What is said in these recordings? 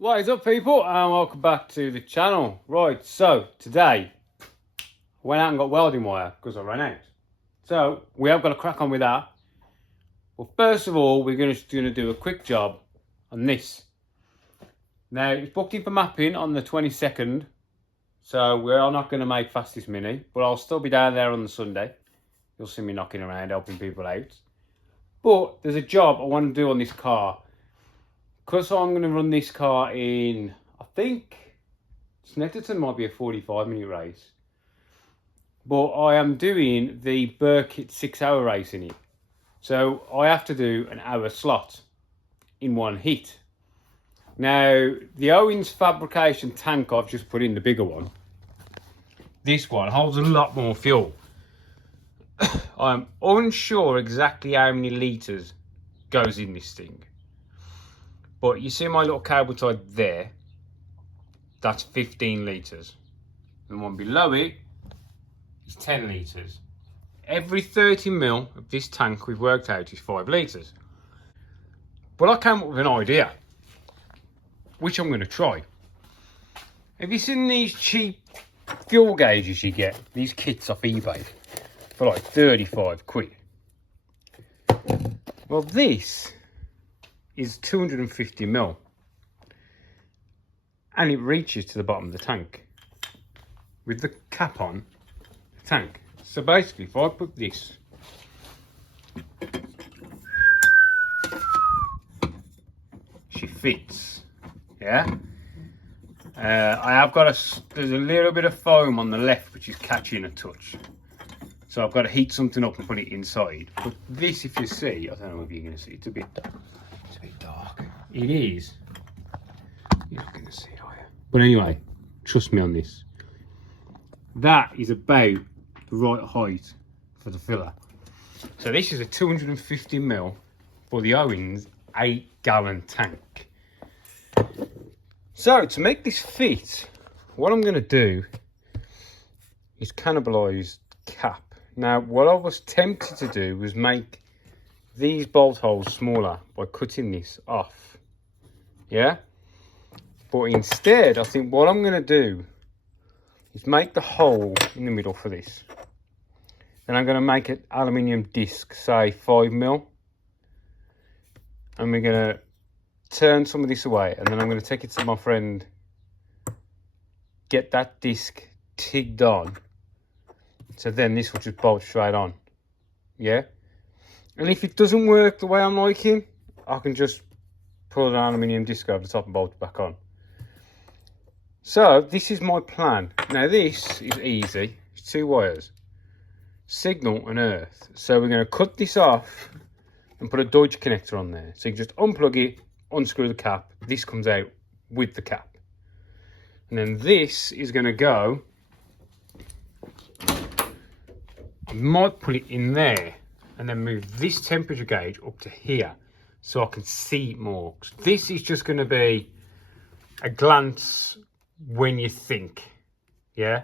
What is up, people, and welcome back to the channel. Right, so today I went out and got welding wire because I ran out. So we have got to crack on with that. Well, first of all, we're going to do a quick job on this. Now, it's booked in for mapping on the 22nd, so we're not going to make fastest mini, but I'll still be down there on the Sunday. You'll see me knocking around, helping people out. But there's a job I want to do on this car. Because I'm going to run this car in, I think, Snetterton might be a 45-minute race. But I am doing the Burkitt 6-hour race in it. So I have to do an hour slot in one hit. Now, the Owens Fabrication tank I've just put in, the bigger one, this one holds a lot more fuel. I'm unsure exactly how many litres goes in this thing. But you see my little cable tie there, that's 15 litres. And the one below it is 10 litres. Every 30 mil of this tank we've worked out is 5 litres. But I came up with an idea, which I'm going to try. Have you seen these cheap fuel gauges you get? These kits off eBay for like 35 quid. Well, this is 250 mil and it reaches to the bottom of the tank with the cap on the tank. So basically, if I put this she fits, yeah. I have got there's a little bit of foam on the left which is catching a touch, so I've got to heat something up and put it inside. But this, if you see, I don't know if you're going to see, it's a bit dark. It is. You're not going to see it, are you? But anyway, trust me on this. That is about the right height for the filler. So this is a 250 mil for the Owens 8-gallon tank. So to make this fit, what I'm going to do is cannibalise the cap. Now, what I was tempted to do was make these bolt holes smaller by cutting this off, yeah. But instead, I think what I'm going to do is make the hole in the middle for this. Then I'm going to make an aluminium disc, say 5 mil, and we're going to turn some of this away, and then I'm going to take it to my friend, get that disc tigged on, so then this will just bolt straight on, yeah. And if it doesn't work the way I'm liking, I can just put an aluminium disc over the top and bolt it back on. So this is my plan. Now this is easy. It's 2 wires, signal and earth. So we're going to cut this off and put a Deutsch connector on there. So you can just unplug it, unscrew the cap. This comes out with the cap. And then this is going to go. I might put it in there and then move this temperature gauge up to here so I can see it more. This is just going to be a glance when you think, yeah?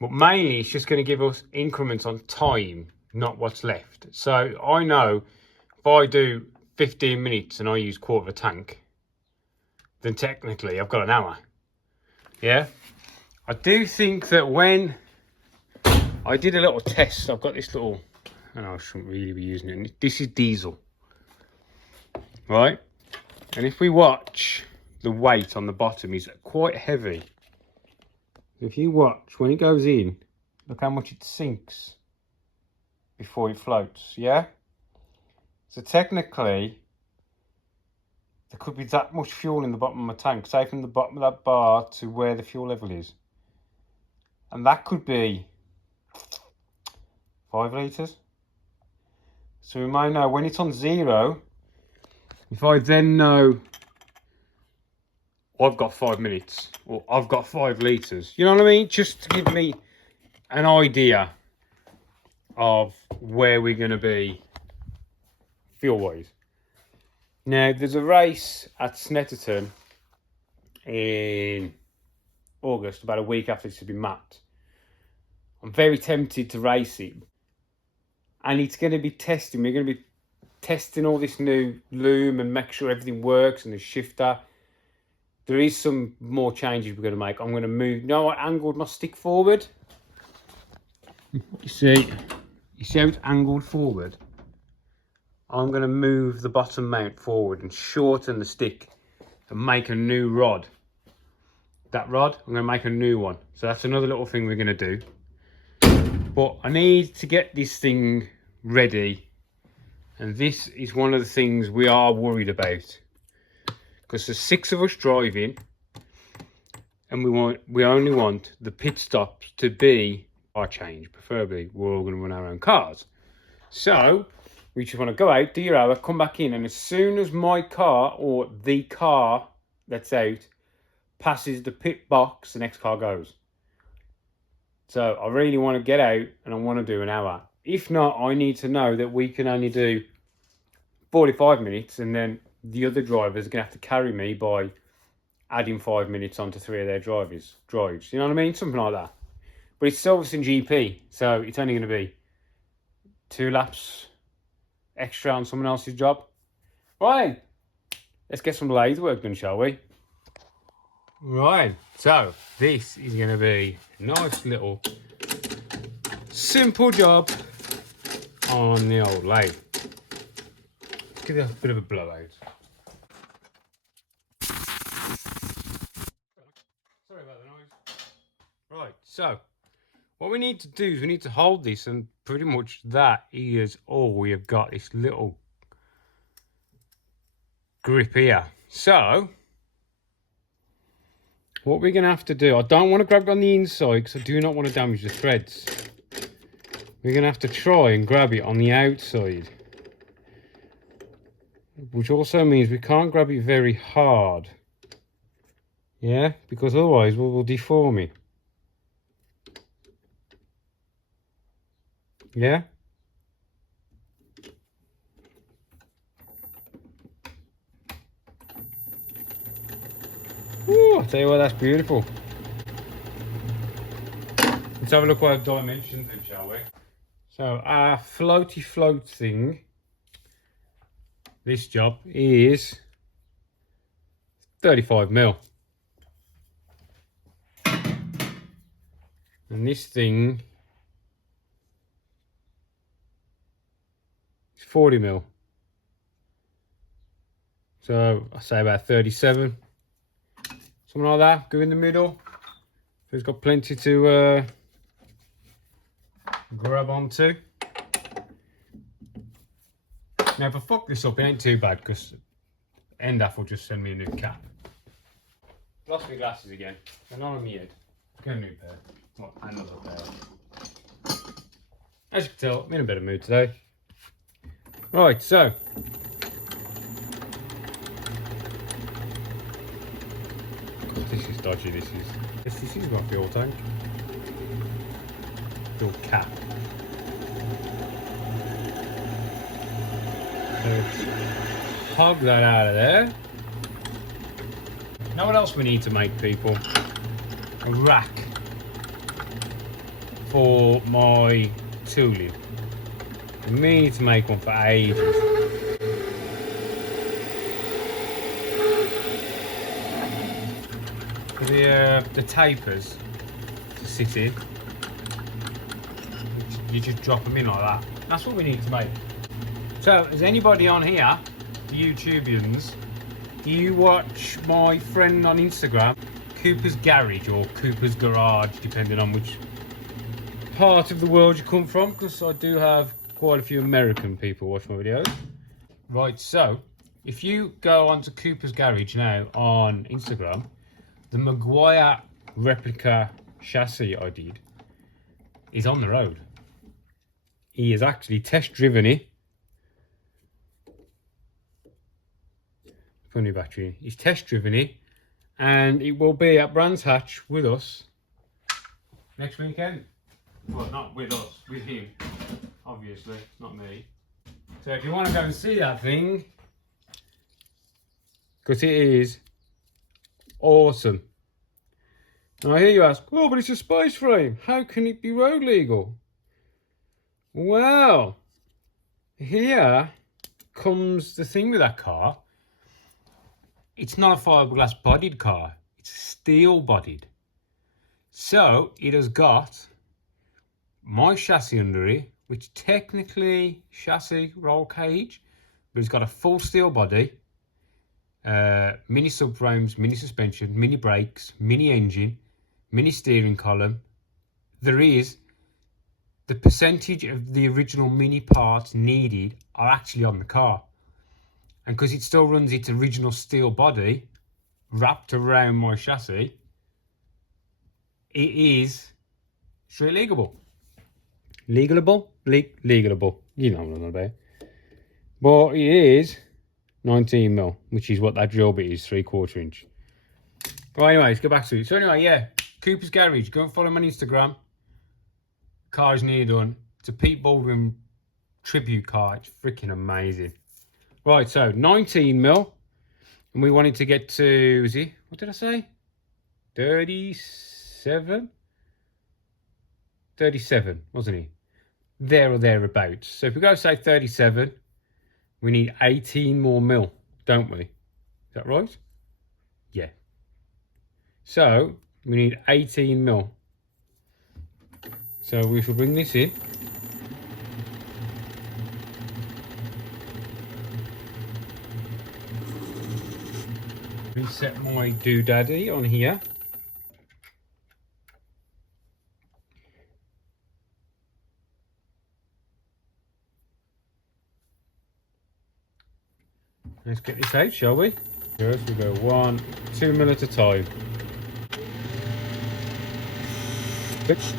But mainly it's just going to give us increments on time, not what's left. So I know if I do 15 minutes and I use quarter of a tank, then technically I've got an hour, yeah? I do think that when I did a little test, I've got this little, I shouldn't really be using it. This is diesel, right? And if we watch, the weight on the bottom is quite heavy. If you watch, when it goes in, look how much it sinks before it floats, yeah? So technically, there could be that much fuel in the bottom of my tank, say from the bottom of that bar to where the fuel level is. And that could be 5 litres. So we might know when it's on 0, if I then know I've got 5 minutes or I've got 5 litres, you know what I mean? Just to give me an idea of where we're going to be fuel wise. Now there's a race at Snetterton in August, about a week after it's been mapped. I'm very tempted to race it. And it's going to be testing. We're going to be testing all this new loom and make sure everything works and the shifter. there is some more changes we're going to make. I'm going to move. You know, I angled my stick forward. You see how it's angled forward? I'm going to move the bottom mount forward and shorten the stick and make a new rod. That rod, I'm going to make a new one. So that's another little thing we're going to do. But I need to get this thing ready. And this is one of the things we are worried about. Because there's 6 of us driving. And we only want the pit stops to be our change. Preferably, we're all going to run our own cars. So, we just want to go out, do your hour, come back in. And as soon as my car, or the car that's out, passes the pit box, the next car goes. So I really want to get out and I want to do an hour. If not, I need to know that we can only do 45 minutes and then the other drivers are going to have to carry me by adding 5 minutes onto 3 of their drives. You know what I mean? Something like that. But it's Silverstone GP, so it's only going to be 2 laps extra on someone else's job. Right, let's get some lathe work done, shall we? Right, so this is going to be a nice little simple job on the old lathe. Let's give it a bit of a blowout. Sorry about the noise. Right, so what we need to do is we need to hold this, and pretty much that is all we have got, this little grip here. So what we're going to have to do, I don't want to grab it on the inside because I do not want to damage the threads. We're going to have to try and grab it on the outside. Which also means we can't grab it very hard. Yeah, because otherwise we'll deform it. Yeah? Ooh, I'll tell you what, that's beautiful. Let's have a look what I've dimensioned then, shall we? So our floaty float thing, this job is 35mm. And this thing is 40mm. So I say about 37. Something like that, go in the middle. So it's got plenty to grab onto. Now if I fuck this up, it ain't too bad because Endaf will just send me a new cap. Lost my glasses again. They're not on my head. Get a new pair. Well, another pair. As you can tell, I'm in a better mood today. Right, so God, this is dodgy. This is my fuel tank. Fuel cap. So let's hog that out of there. Now what else we need to make, people? A rack for my tooling. We need to make one for ages. For the tapers to sit in, you just drop them in like that. That's what we need to make. So, is anybody on here, the YouTubians, do you watch my friend on Instagram, Cooper's Garage or Cooper's Garage, depending on which part of the world you come from? Because I do have quite a few American people watch my videos. Right, so if you go onto Cooper's Garage now on Instagram, the Maguire replica chassis I did is on the road. He has actually test driven it. Funny battery. He's test driven it, and it will be at Brands Hatch with us next weekend. Well, not with us, with him, obviously, not me. So if you want to go and see that thing, because it is awesome. And I hear you ask, oh, but it's a space frame. How can it be road legal? Well, here comes the thing with that car. it's not a fiberglass bodied car, it's steel bodied. So it has got my chassis under it, which technically chassis roll cage, but it's got a full steel body, mini subframes, mini suspension, mini brakes, mini engine, mini steering column. There is the percentage of the original mini parts needed are actually on the car, and because it still runs its original steel body wrapped around my chassis, it is street legalable. Legalable. You know what I'm about. But it is 19mm, which is what that drill bit is, 3/4 inch. But anyway, let's go back to it. So anyway, yeah, Cooper's Garage. Go and follow him on Instagram. Car is nearly done. It's a Pete Baldwin tribute car. It's freaking amazing. Right, so 19mm, and we wanted to get to, is he? What did I say? 37, wasn't he? There or thereabouts. So if we go say 37, we need 18 more mil, don't we? Is that right? Yeah. So we need 18 mil. So we shall bring this in. Reset my doodaddy on here. Let's get this out, shall we? First we go 1, 2 mil at a time. 6.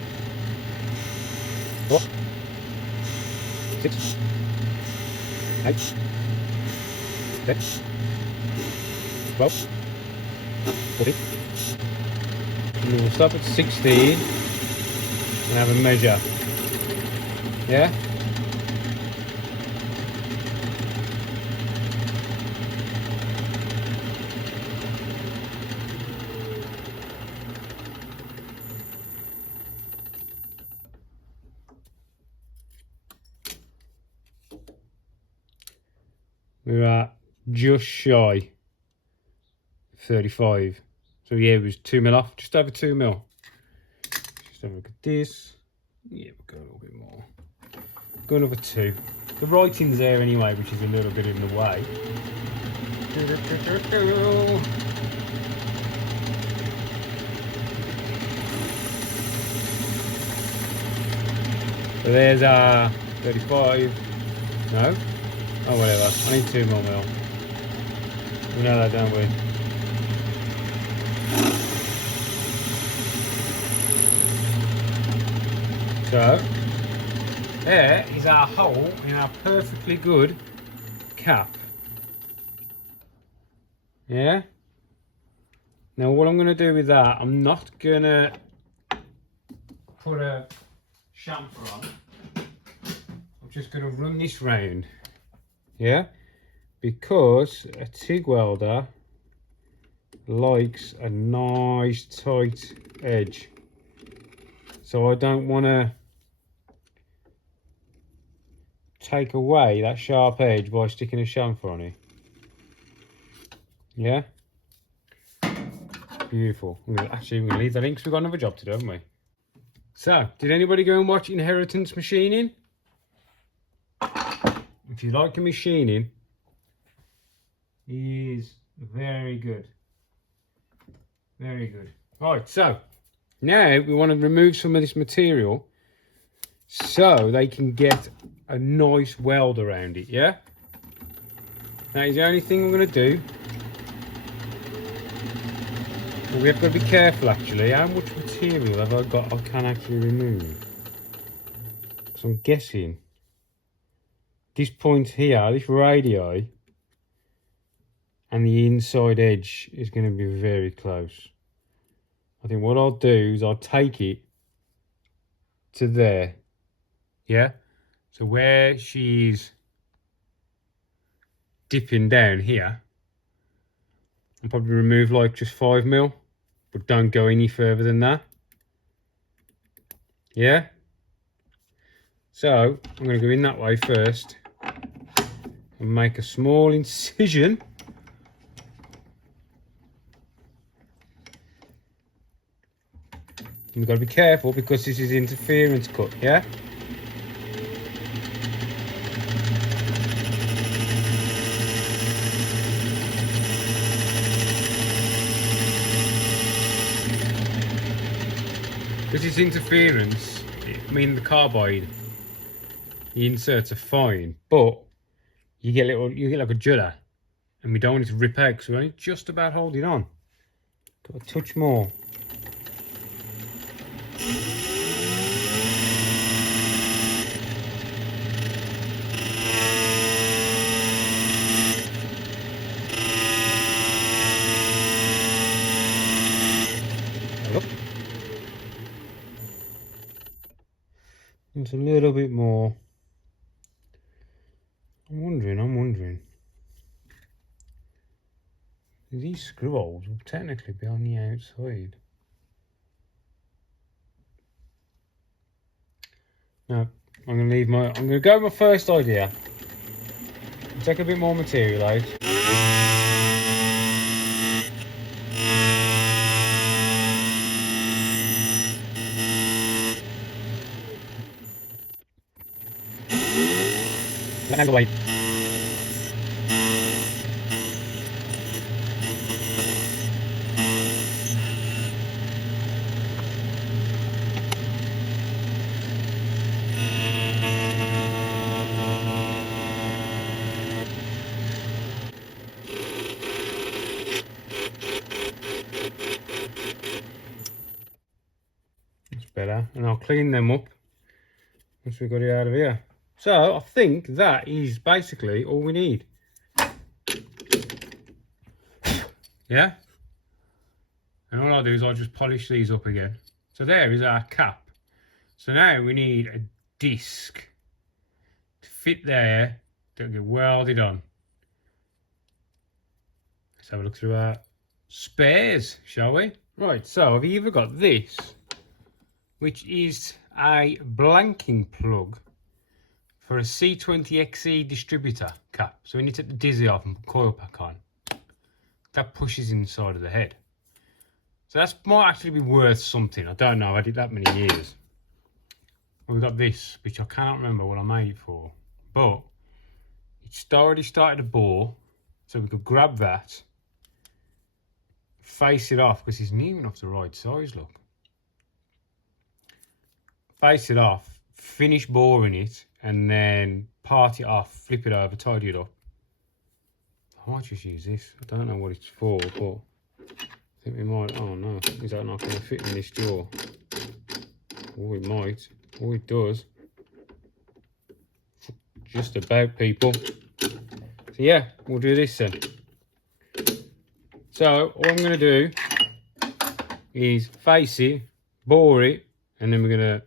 4. 6. 8. 10. 12. 14. And we'll stop at 16 and have a measure. Yeah? We're at just shy 35. So yeah, it was 2 mil off, just over 2 mil. Just have a look at this. Yeah, we'll go a little bit more. Go another 2. The writing's there anyway, which is a little bit in the way. So there's our 35. No? Oh, whatever. I need 2 more mil. We know that, don't we? So, there is our hole in our perfectly good cap. Yeah? Now what I'm going to do with that, I'm not going to put a chamfer on. I'm just going to run this round. Yeah? Because a TIG welder likes a nice tight edge. So I don't want to take away that sharp edge by sticking a chamfer on it. Yeah? Beautiful. We're going to leave that in because we've got another job to do, haven't we? So, did anybody go and watch Inheritance Machining? If you like a machining, he is very good. Very good. Right, so now we want to remove some of this material so they can get a nice weld around it, yeah? That is the only thing I'm going to do. But we have got to be careful actually. How much material have I got I can actually remove? Because I'm guessing this point here, this radii, and the inside edge is going to be very close. I think what I'll do is I'll take it to there. Yeah? So where she's dipping down here, I'll probably remove like just 5 mil, but don't go any further than that. Yeah? So I'm going to go in that way first and make a small incision You've got to be careful because this is interference cut, yeah? Because it's interference, I mean the carbide, the inserts are fine, but you get like a judder, and we don't want it to rip out because we're only just about holding on. Got a touch more. Look. It's a little bit more. I'm wondering. These screw holes will technically be on the outside. No, I'm gonna go with my first idea. Take a bit more material out. Let go away. That's better, and I'll clean them up once we got it out of here. So I think that is basically all we need. Yeah? And all I'll do is I'll just polish these up again. So there is our cap. So now we need a disc to fit there, to get welded on. Let's have a look through our spares, shall we? Right, so I've either got this, which is a blanking plug for a C20XE distributor cap. So when you take the dizzy off and put coil pack on, that pushes inside of the head. So that might actually be worth something. I don't know, I did that many years. We've got this, which I cannot remember what I made it for, but it's already started to bore, so we could grab that, face it off, because it's near enough the right size, look. Face it off, finish boring it, and then part it off, flip it over, tidy it up. I might just use this. I don't know what it's for, but I think we might. Oh no, is that not going to fit in this drawer? Oh, it might. Oh, it does. Just about, people. So yeah, we'll do this then. So all I'm going to do is face it, bore it, and then we're going to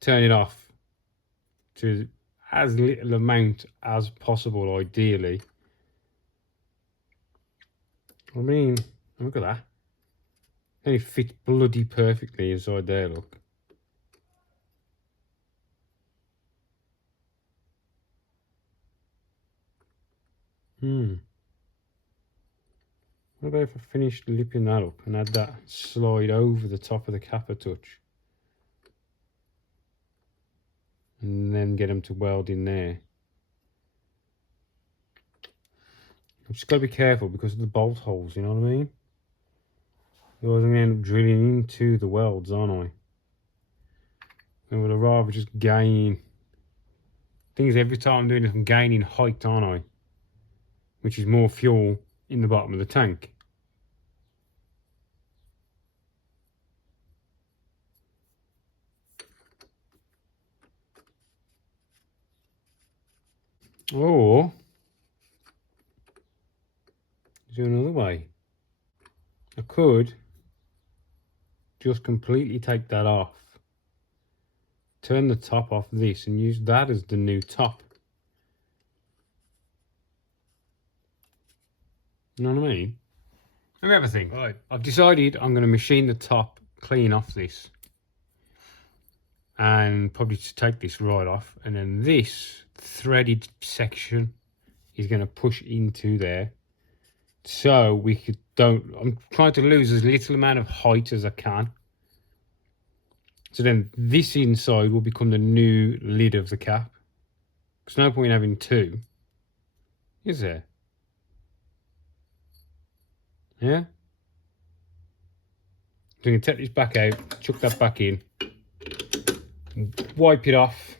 turn it off to as little amount as possible, ideally. I mean, look at that. And it fits bloody perfectly inside there, look. What about if I finished lipping that up and had that slide over the top of the cap a touch? And then get them to weld in there. I've just got to be careful because of the bolt holes, you know what I mean? Otherwise I'm going to end up drilling into the welds, aren't I? I would rather just gain. Thing is, every time I'm doing this, I'm gaining height, aren't I? Which is more fuel in the bottom of the tank. Or do another way. I could just completely take that off, turn the top off this, and use that as the new top. You know what I mean? Let me have a think. Right, I've decided I'm going to machine the top clean off this, and probably just take this right off, and then this threaded section is going to push into there. So we could I'm trying to lose as little amount of height as I can So then this inside will become the new lid of the cap. There's no point in having two, is there? Yeah? So you can take this back out, chuck that back in, wipe it off.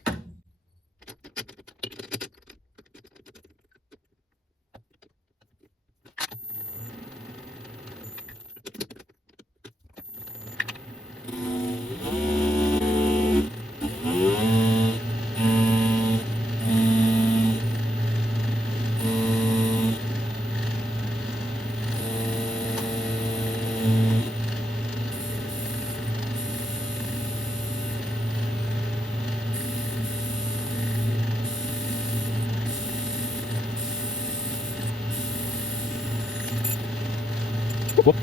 What?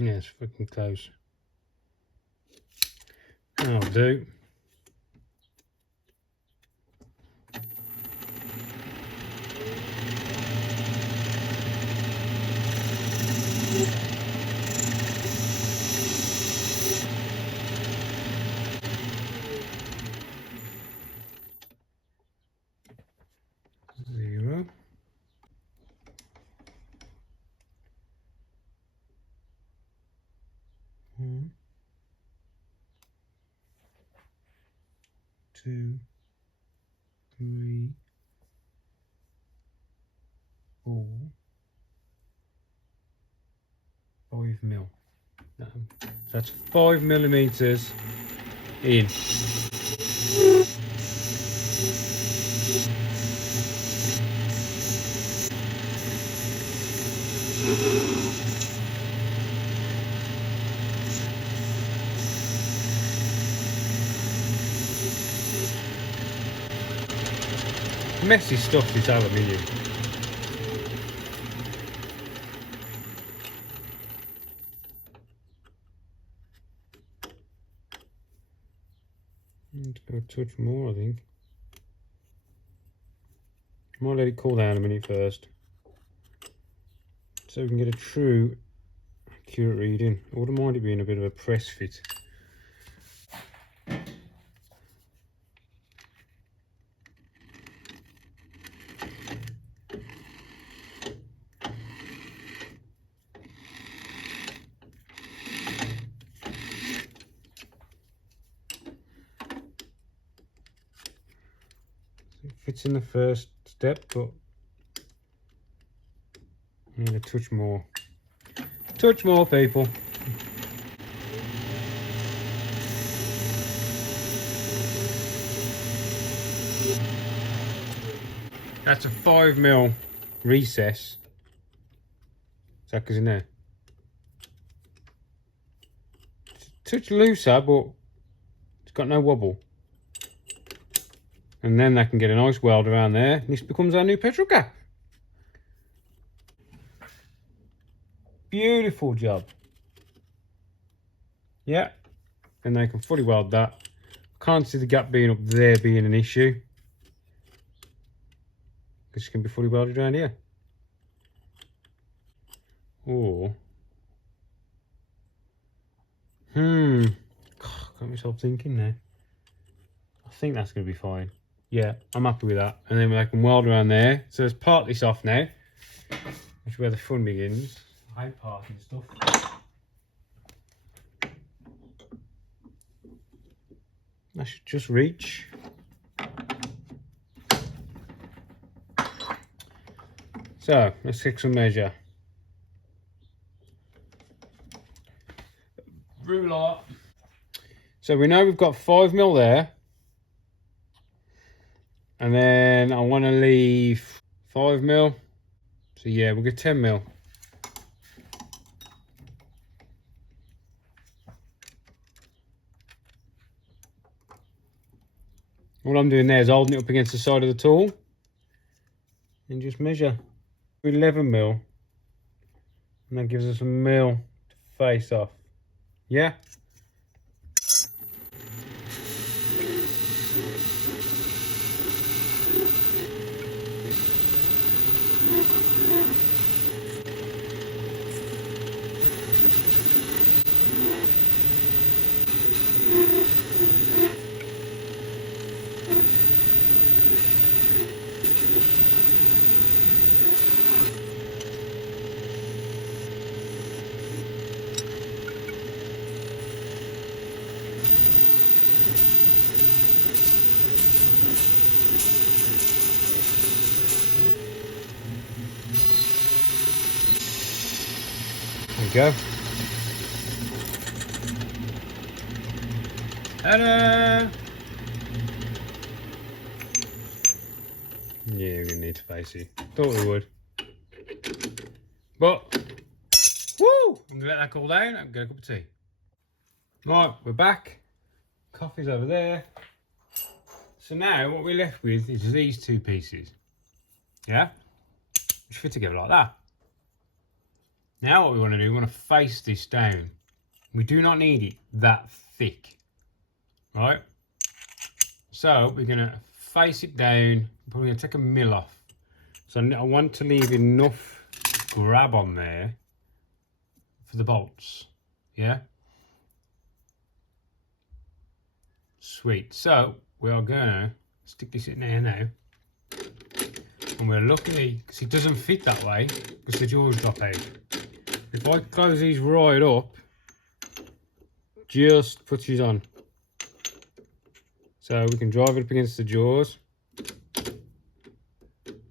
Yeah, it's fucking close. That'll do. Zero. One, two, three, 4, 5 mil. No. So that's 5 millimeters in. Messy stuff, this aluminium. Need to go a touch more, I think. Might let it cool down a minute first, so we can get a true accurate reading. I wouldn't mind it being a bit of a press fit. It fits in the first step, but I need a touch more. Touch more, people. That's a 5mm recess. That goes in there. Touch looser, but it's got no wobble. And then they can get a nice weld around there. And this becomes our new petrol cap. Beautiful job. Yeah. And they can fully weld that. Can't see the gap being up there being an issue. Because it can be fully welded around here. Or got myself thinking there. I think that's going to be fine. Yeah, I'm happy with that. And then I can weld around there. So let's part this off now, which is where the fun begins. I hate parting stuff. That should just reach. So let's take some measure. Ruler. So we know we've got 5mm there. And then I want to leave 5mm. So yeah, we'll get 10mm. All I'm doing there is holding it up against the side of the tool and just measure 11mm, and that gives us a mil to face off. Yeah. There we go. Ta-da! Yeah, we're gonna need to face it. Thought we would. But, woo! I'm gonna let that cool down and get a cup of tea. Right, we're back. Coffee's over there. So now what we're left with is these two pieces. Yeah? Which fit together like that. Now what we want to do, we want to face this down. We do not need it that thick, right? So we're going to face it down. Probably going to take a mil off. So I want to leave enough grab on there for the bolts, yeah? Sweet. So we are going to stick this in there now. And we're lucky, because it doesn't fit that way, because the jaws drop out. If I close these right up, just puts these on. So we can drive it up against the jaws.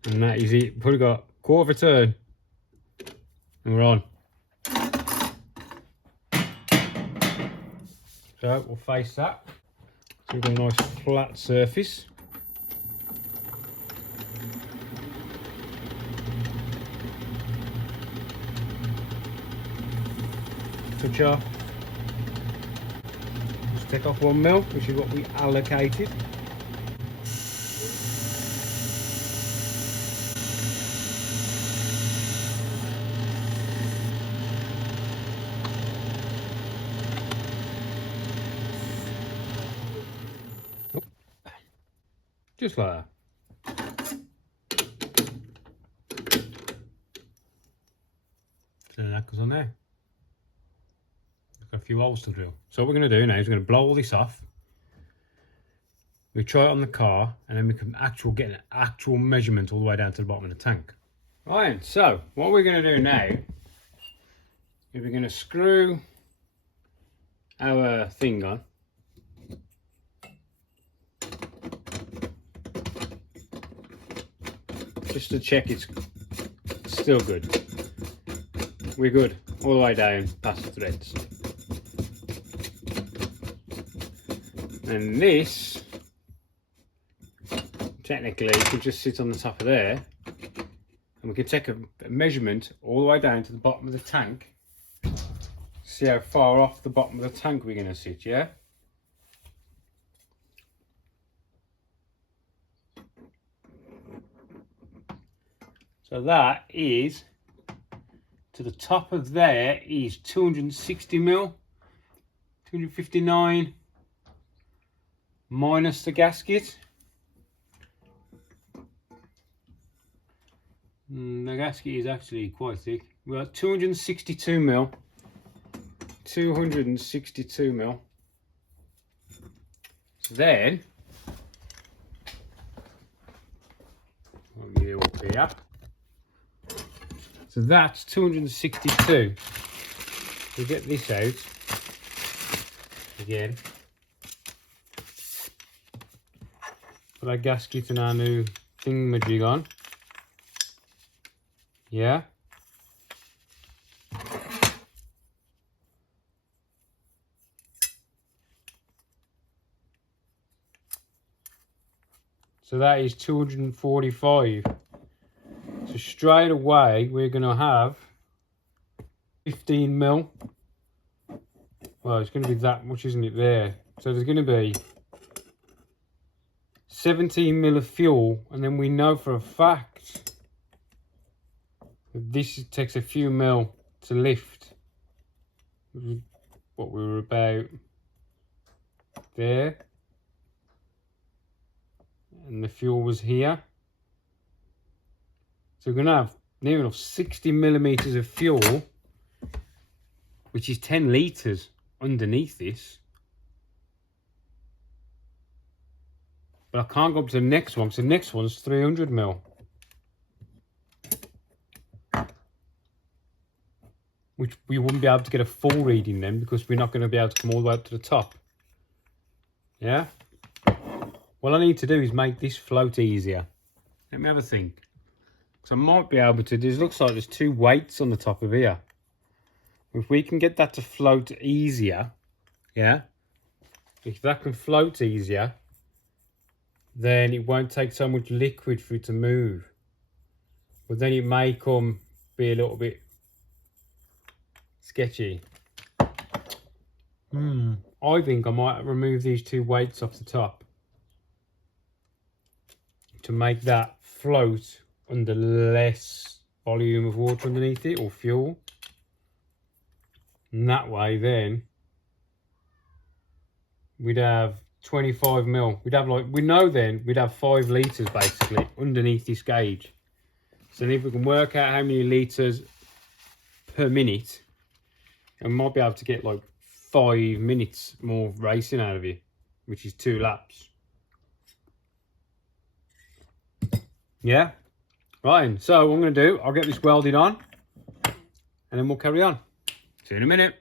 And that is it. Probably got a quarter of a turn. And we're on. So we'll face that. So we've got a nice flat surface. Touch off. Just take off 1 mil, which is what we allocated. Oh. Just like that. So that goes on there. Got a few holes to drill. So what we're going to do now is we're going to blow all this off. We try it on the car, and then we can get an actual measurement all the way down to the bottom of the tank. Right, so what we're going to do now is we're going to screw our thing on. Just to check it's still good. We're good. all the way down past the threads. And this, technically, could just sit on the top of there, and we could take a measurement all the way down to the bottom of the tank. See how far off the bottom of the tank we're going to sit, yeah? So that is, to the top of there is 260 mil, 259 minus the gasket. The gasket is actually quite thick. We're at 262 mil. 262 mil. Then, you up here. So that's 262. We get this out again. Put our gasket and our new thingamajig on. Yeah. So that is 245. So straight away we're going to have 15 mil. Well, it's going to be that much, isn't it, there? So there's going to be 17 mil of fuel, and then we know for a fact that this takes a few mil to lift. What we were about there. And the fuel was here. So we're going to have near enough 60 millimeters of fuel, which is 10 litres underneath this. But I can't go up to the next one, because the next one's 300 mil. Which we wouldn't be able to get a full reading then, because we're not going to be able to come all the way up to the top. Yeah? What I need to do is make this float easier. Let me have a think. So I might be able to, looks like there's two weights on the top of here. If we can get that to float easier, yeah, if that can float easier, then it won't take so much liquid for it to move. But then it may be a little bit sketchy. I think I might remove these two weights off the top to make that float under less volume of water underneath it, or fuel. And that way then we'd have 25 mil. We'd have, like, we know then we'd have 5 litres basically underneath this gauge. So then if we can work out how many litres per minute, I might be able to get like 5 minutes more racing out of it, which is 2 laps. Yeah? Right, so what I'm going to do, I'll get this welded on and then we'll carry on. See you in a minute.